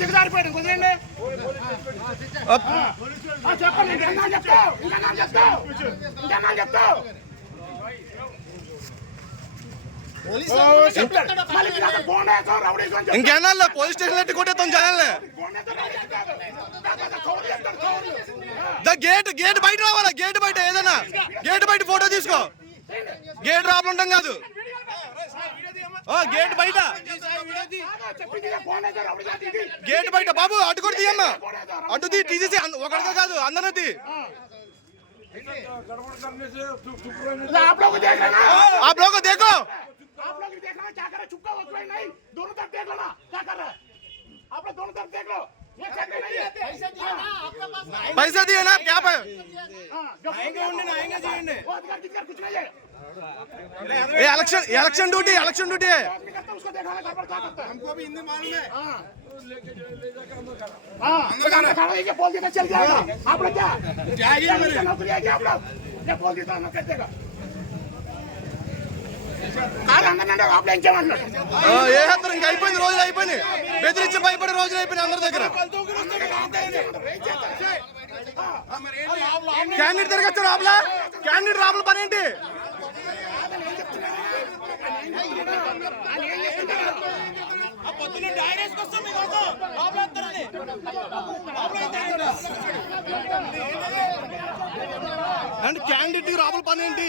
దిగజారిపోయాడు. చెప్పండి. చెప్తావు? చెప్తావు? చెప్తావు. ఇంకెన్నాళ్ళు పోలీస్ స్టేషన్ ఎట్టి కొట్టేస్తాం దా గేట్ గేట్ బయట రావాలా? గేట్ బయట ఏదైనా? గేట్ బయట ఫోటో తీసుకో. గేట్ రాపలు ఉంటాం కాదు. గేట్ బయట ఆగా, చెప్పింది ఇదే, బోండేస్తాం, రౌడీసం ఇది. గేట్ బయట బాబు అటు కూడా తీయమ్మా అటు తీ టీసీసీ ఒకటిగా కాదు అందరూ తీ ఇలా आप लोग देख रहे ना ఆ బ్లోక్ దేకో आप लोग भी देख रहे हैं क्या कर रहे हैं चुपका वक्त नहीं दोनों तरफ देख लो ना क्या कर रहे हैं आप लोग दोनों तरफ देख लो पैसे दिए ना क्या ये election election duty election duty है। हमको भी हिंदी मालूम है। हाँ। बोल देता चल जाएगा। आप लोग क्या? क्या ये बोल देता ना कर देगा। అయిపోయింది రోజులు అయిపోయినాయి. బెదిరించి భయపడే రోజులు అయిపోయినాయి అందరి దగ్గర. క్యాండిడేట్ దగ్గర వచ్చారు రాబులా క్యాండిడేట్ రాబుల పని ఏంటి? అండ్ క్యాండిడేట్ రాబుల పని ఏంటి?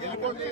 వెళ్ళిపోండి